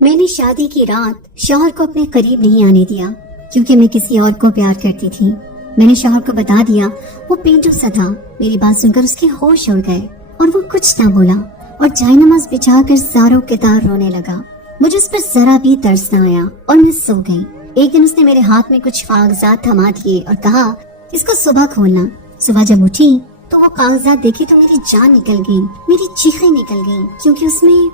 मैंने शादी की रात शौहर को अपने करीब नहीं आने दिया क्योंकि मैं किसी और को प्यार करती थी। मैंने शौहर को बता दिया। वो पेंटू सा था। मेरी बात सुनकर उसके होश उड़ गए और वो कुछ ना बोला और जायनमाज बिछाकर ज़ारों के तार रोने लगा। मुझे उस पर जरा भी तरस न आया और मैं सो गई। एक दिन उसने मेरे हाथ में कुछ कागजात थमा दिए और कहा, इसको सुबह खोलना। सुबह जब उठी तो वो कागजात देखी तो मेरी जान निकल गई, मेरी चीखें निकल गईं, क्योंकि उसमें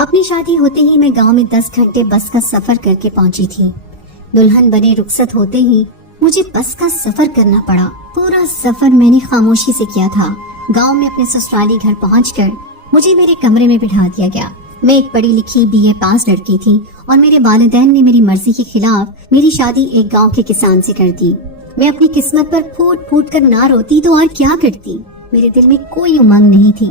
अपनी शादी होते ही मैं गांव में 10 घंटे बस का सफर करके पहुंची थी। दुल्हन बने रुखसत होते ही मुझे बस का सफर करना पड़ा। पूरा सफर मैंने खामोशी से किया था। गांव में अपने ससुराली घर पहुंचकर मुझे मेरे कमरे में बिठा दिया गया। मैं एक पढ़ी लिखी BA पास लड़की थी और मेरे वालिदैन ने मेरी मर्जी के खिलाफ मेरी शादी एक गांव के किसान से कर दी। मैं अपनी किस्मत पर फूट फूट कर ना रोती तो और क्या करती। मेरे दिल में कोई उमंग नहीं थी,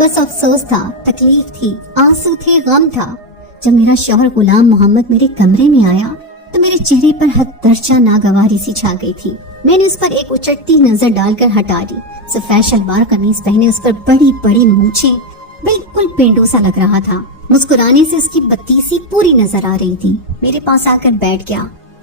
बस अफसोस था, तकलीफ थी, आंसू थे, गम था। जब मेरा शौहर गुलाम मोहम्मद मेरे कमरे में आया तो मेरे चेहरे पर हद दर्जा नागवारी सी छा गई थी। मैंने उस पर एक उचटती नजर डालकर हटा दी। सफेद शलवार कमीज पहने, उस पर बड़ी बड़ी मूछें, बिल्कुल पेंडू सा लग रहा था। मुस्कुराने से उसकी बत्तीसी पूरी नजर आ रही थी। मेरे पास आकर बैठ गया।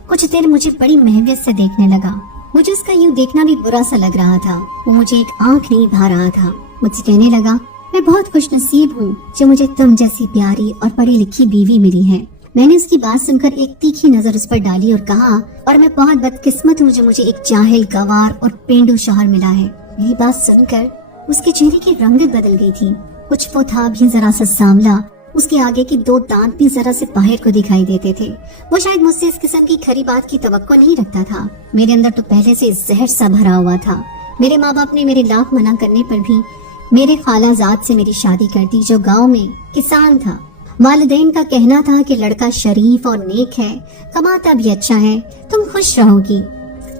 कुछ देर मुझे बड़ी महवियत से देखने लगा। मुझे उसका यूं देखना भी बुरा सा लग रहा था। वो मुझे एक आंख नहीं भा रहा था। मुझसे कहने लगा, मैं बहुत खुश नसीब हूँ जो मुझे तुम जैसी प्यारी और पढ़ी लिखी बीवी मिली है। मैंने उसकी बात सुनकर एक तीखी नजर उस पर डाली और कहा, और मैं बहुत बदकिस्मत हूँ जो मुझे एक जाहिल, गवार और पेंडू शौहर मिला है। मेरी बात सुनकर उसके चेहरे की रंगत बदल गई थी। कुछ वो था भी जरा सा सांवला। उसके आगे की 2 दांत भी जरा से बाहर को दिखाई देते थे। वो शायद मुझसे इस किस्म की खरी बात की तवक्को नहीं रखता था। मेरे अंदर तो पहले से जहर सा भरा हुआ था। मेरे माँ बाप ने मेरे लाख मना करने पर भी मेरे खालाजाद से मेरी शादी कर दी, जो गांव में किसान था। वालिदैन का कहना था कि लड़का शरीफ और नेक है, कमाता भी अच्छा है, तुम खुश रहोगी।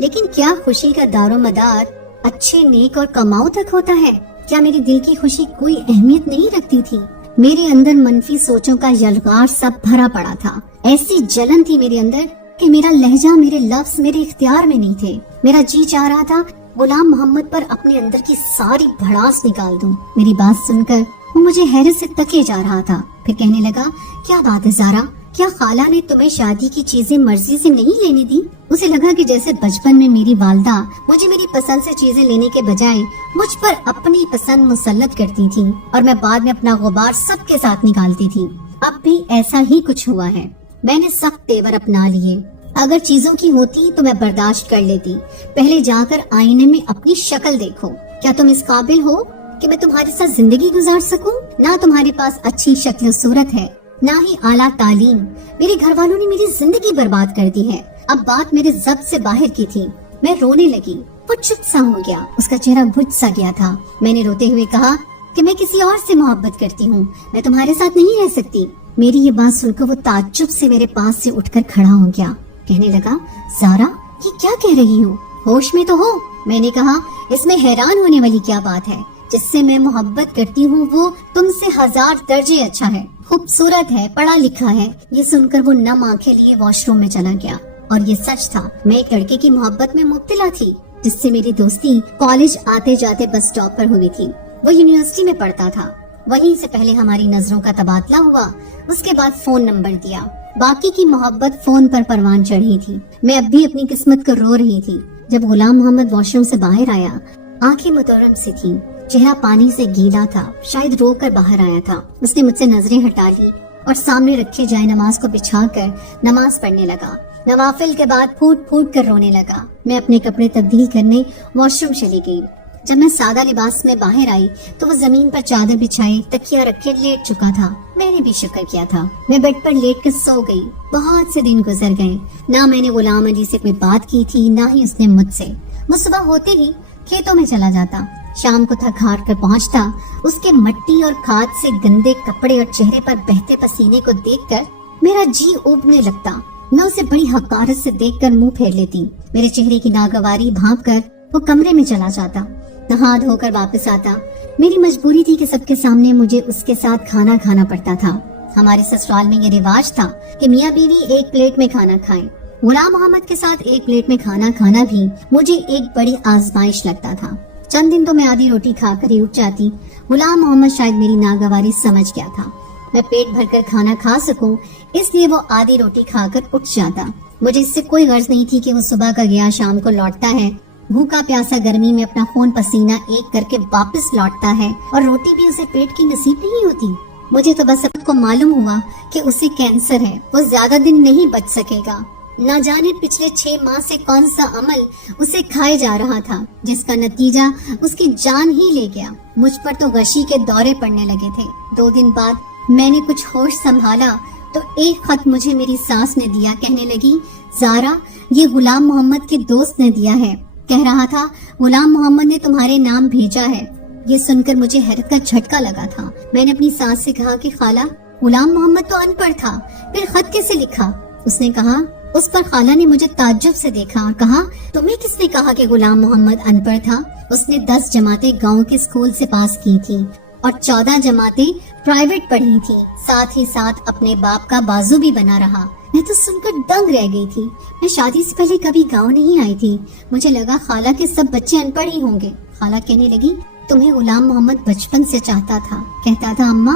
लेकिन क्या खुशी का दारोमदार अच्छे, नेक और कमाऊ तक होता है? क्या मेरे दिल की खुशी कोई अहमियत नहीं रखती थी? मेरे अंदर मनफी सोचों का यलगार सब भरा पड़ा था। ऐसी जलन थी मेरे अंदर कि मेरा लहजा, मेरे लफ्ज मेरे इख्तियार में नहीं थे। मेरा जी चाह रहा था गुलाम मोहम्मद पर अपने अंदर की सारी भड़ास निकाल दूं। मेरी बात सुनकर वो मुझे हैरत से तके जा रहा था। फिर कहने लगा, क्या बात है ज़ारा, क्या खाला ने तुम्हें शादी की चीजें मर्जी से नहीं लेने दी? उसे लगा कि जैसे बचपन में मेरी वालदा मुझे मेरी पसंद से चीजें लेने के बजाय मुझ पर अपनी पसंद मुसल्लत करती थी और मैं बाद में अपना गुबार सबके साथ निकालती थी। अब भी ऐसा ही कुछ हुआ है। मैंने सख्त तेवर अपना लिए। अगर चीजों की होती तो मैं बर्दाश्त कर लेती। पहले जाकर आईने में अपनी शक्ल देखो। क्या तुम इस काबिल हो कि मैं तुम्हारे साथ जिंदगी गुजार सकूं? ना तुम्हारे पास अच्छी शक्ल सूरत है, ना ही आला तालीम। मेरे घर वालों ने मेरी जिंदगी बर्बाद कर दी है। अब बात मेरे ज़ब्त से बाहर की थी। मैं रोने लगी। वो चुप सा हो गया। उसका चेहरा बुझ सा गया था। मैंने रोते हुए कहा कि मैं किसी और से मोहब्बत करती हूँ, मैं तुम्हारे साथ नहीं रह सकती। मेरी ये बात सुनकर वो ताज्जुब से मेरे पास से उठकर खड़ा हो गया। कहने लगा, ज़ारा, ये क्या कह रही हो? होश में तो हो? मैंने कहा, इसमें हैरान होने वाली क्या बात है? जिससे मैं मोहब्बत करती हूँ वो तुमसे 1000 दर्जे अच्छा है, खूबसूरत है, पढ़ा लिखा है। ये सुनकर वो नम आंखें लिए वॉशरूम में चला गया। और ये सच था, मैं एक लड़के की मोहब्बत में मुब्तला थी जिससे मेरी दोस्ती कॉलेज आते जाते बस स्टॉप पर हुई थी। वो यूनिवर्सिटी में पढ़ता था। वहीं से पहले हमारी नजरों का तबादला हुआ, उसके बाद फोन नंबर दिया। बाकी की मोहब्बत फोन पर परवान चढ़ी थी। मैं अब भी अपनी किस्मत को रो रही थी। जब गुलाम मोहम्मद वॉशरूम से बाहर आया, आंखें मुतरम सी थी, चेहरा पानी से गीला था, शायद रो कर बाहर आया था। उसने मुझसे नजरें हटा ली और सामने रखे जाए नमाज को बिछाकर नमाज पढ़ने लगा। नवाफिल के बाद फूट फूट कर रोने लगा। मैं अपने कपड़े तब्दील करने वॉशरूम चली गई। जब मैं सादा लिबास में बाहर आई तो वो जमीन पर चादर बिछाए तकिया रखे लेट चुका था। मैंने भी शुक्र किया था। मैं बेड पर लेट कर सो गई। बहुत से दिन गुजर गए। ना मैंने गुलाम अली से कोई बात की थी, ना ही उसने मुझसे। वो सुबह होते ही खेतों में चला जाता। शाम को थक हार कर पहुँचता। उसके मट्टी और खाद से गंदे कपड़े और चेहरे पर बहते पसीने को देखकर मेरा जी उबने लगता। मैं उसे बड़ी हकारत से देखकर मुंह फेर लेती। मेरे चेहरे की नागवारी भांप कर वो कमरे में चला जाता। नहा धोकर वापस आता। मेरी मजबूरी थी कि सबके सामने मुझे उसके साथ खाना खाना पड़ता था। हमारे ससुराल में ये रिवाज था कि मियाँ बीवी एक प्लेट में खाना खाएं। गुलाम मोहम्मद के साथ एक प्लेट में खाना खाना भी मुझे एक बड़ी आजमाइश लगता था। चंद दिन तो मैं आधी रोटी खाकर ही उठ जाती। गुलाम मोहम्मद शायद मेरी नागवारी समझ गया था। मैं पेट भरकर खाना खा सकूं, اس لیے وہ आधी रोटी खाकर उठ जाता। मुझे इससे कोई गर्ज नहीं थी कि वो सुबह का गया शाम को लौटता है, भूखा प्यासा गर्मी में अपना खून पसीना एक करके वापस लौटता है और रोटी भी उसे पेट की नसीब नहीं होती। मुझे तो बस अब को मालूम हुआ कि उसे कैंसर है, वो ज्यादा दिन नहीं बच सकेगा। न जाने पिछले 6 माह से कौन सा अमल उसे खाए जा रहा था, जिसका नतीजा उसकी जान ही ले गया। मुझ पर तो गशी के दौरे पड़ने लगे थे। 2 दिन बाद मैंने कुछ होश संभाला तो एक खत मुझे मेरी सास ने दिया। कहने लगी, ज़ारा, ये गुलाम मोहम्मद के दोस्त ने दिया है। कह रहा था गुलाम मोहम्मद ने तुम्हारे नाम भेजा है। ये सुनकर मुझे हैरत का झटका लगा था। मैंने अपनी सास से कहा कि खाला, गुलाम मोहम्मद तो अनपढ़ था, फिर खत कैसे लिखा? उसने कहा। उस पर खाला ने मुझे ताज्जुब से देखा और कहा, तुम्हें किसने कहा कि गुलाम मोहम्मद अनपढ़ था? उसने 10 जमातें गांव के स्कूल से पास की थी और 14 जमातें प्राइवेट पढ़ी थी। साथ ही साथ अपने बाप का बाजू भी बना रहा। मैं तो सुनकर दंग रह गई थी। मैं शादी से पहले कभी गांव नहीं आई थी। मुझे लगा खाला के सब बच्चे अनपढ़ ही होंगे। खाला कहने लगी, तुम्हें गुलाम मोहम्मद बचपन से चाहता था। कहता था, अम्मा,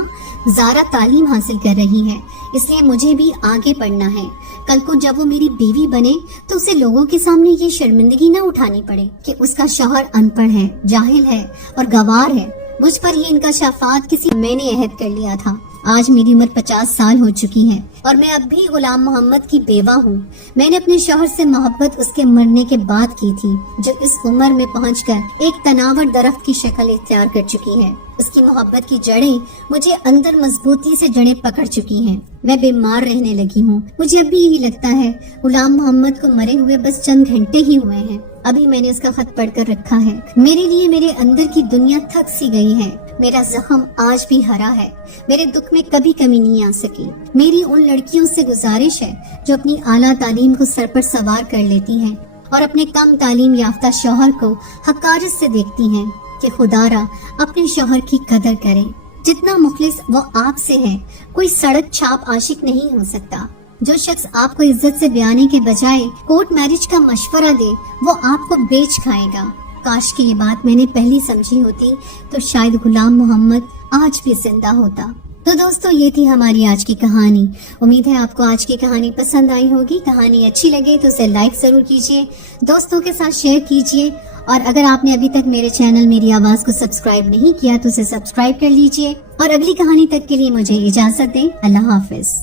ज़ारा तालीम हासिल कर रही है, इसलिए मुझे भी आगे पढ़ना है। कल को जब वो मेरी बीवी बने तो उसे लोगों के सामने ये शर्मिंदगी न उठानी पड़े कि उसका शौहर अनपढ़ है, जाहिल है और गवार है। मुझ पर ये इनका शफात किसी मैंने अहद कर लिया था। आज मेरी उम्र 50 साल हो चुकी है और मैं अब भी गुलाम मोहम्मद की बेवा हूँ। मैंने अपने शौहर से मोहब्बत उसके मरने के बाद की थी, जो इस उम्र में पहुंचकर एक तनावर दरख्त की शक्ल इख्तियार कर चुकी है। उसकी मोहब्बत की जड़ें मुझे अंदर मजबूती से जड़ें पकड़ चुकी हैं। मैं बीमार रहने लगी हूँ। मुझे अब भी यही लगता है गुलाम मोहम्मद को मरे हुए बस चंद घंटे ही हुए हैं। अभी मैंने उसका खत पढ़कर रखा है। मेरे लिए मेरे अंदर की दुनिया थक सी गई है। मेरा जख्म आज भी हरा है। मेरे दुख में कभी कमी नहीं आ सकी। मेरी उन लड़कियों से गुजारिश है जो अपनी आला तालीम को सर पर सवार कर लेती हैं और अपने कम तालीम याफ्ता शौहर को हकारियत से देखती हैं कि खुदारा अपने शौहर की कदर करें। जितना मुखलिस वो आपसे है, कोई सड़क छाप आशिक नहीं हो सकता। जो शख्स आपको इज्जत से ब्याने के बजाय कोर्ट मैरिज का मशवरा दे, वो आपको बेच खाएगा। काश की ये बात मैंने पहले समझी होती तो शायद गुलाम मोहम्मद आज भी जिंदा होता। तो दोस्तों, ये थी हमारी आज की कहानी। उम्मीद है आपको आज की कहानी पसंद आई होगी। कहानी अच्छी लगे तो उसे लाइक जरूर कीजिए, दोस्तों के साथ शेयर कीजिए और अगर आपने अभी तक मेरे चैनल मेरी आवाज को सब्सक्राइब नहीं किया तो उसे सब्सक्राइब कर लीजिए और अगली कहानी तक के लिए मुझे इजाजत दें। अल्लाह हाफिज।